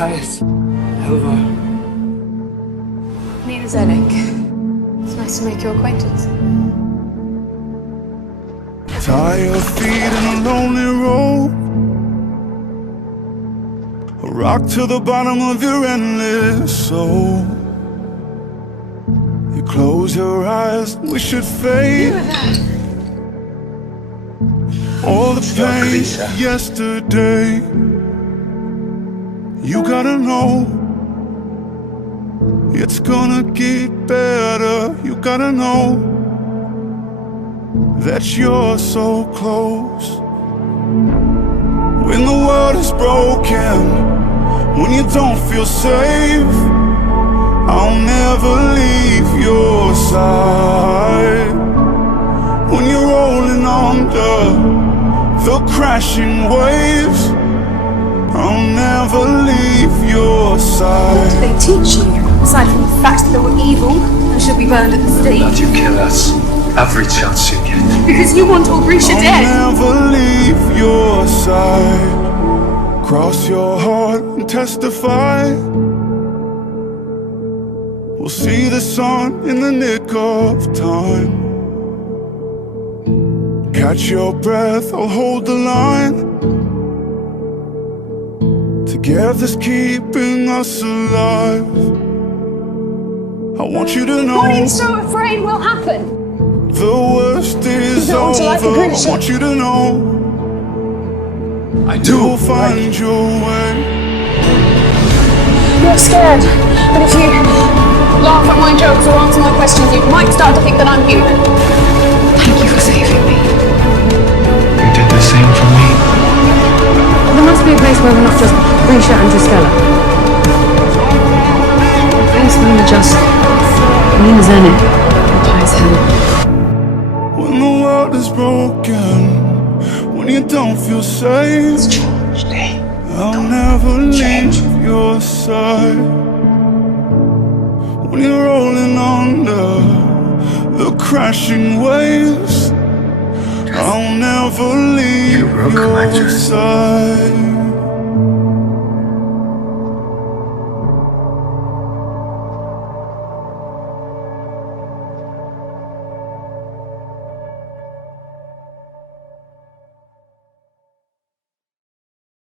Matthias. Hello. Nina and It's nice to make your acquaintance. Tie your feet in a lonely road, a rock to the bottom of your endless soul. You close your eyes, we should fade. All the pain yesterday. You gotta know it's gonna get better. You gotta know that you're so close. When the world is broken, when you don't feel safe, I'll never leave your side. When you're rolling under the crashing waves, I'll never leave your side. What did they teach you, aside from the fact that they were evil and should be burned at the stake? That you kill us every chance you get. Because you want Grisha dead. I'll never leave your side. Cross your heart and testify. We'll see the sun in the nick of time. Catch your breath, I'll hold the line. Together's keeping us alive. I want you to know What are you so afraid will happen? the worst is over. I want you to know I do. you'll find your way. You're scared, but if you laugh at my jokes or answer my questions, you might start to think that I'm human. Thank you for saving me. You did the same for me. There must be a place where we're not just Grisha and Drusilla. A place where we're just Nina and Matthias. When the world is broken, when you don't feel safe, It's changed, eh? I'll never leave your side. When you're rolling under the crashing waves, I'll never leave You broke my your trust. side.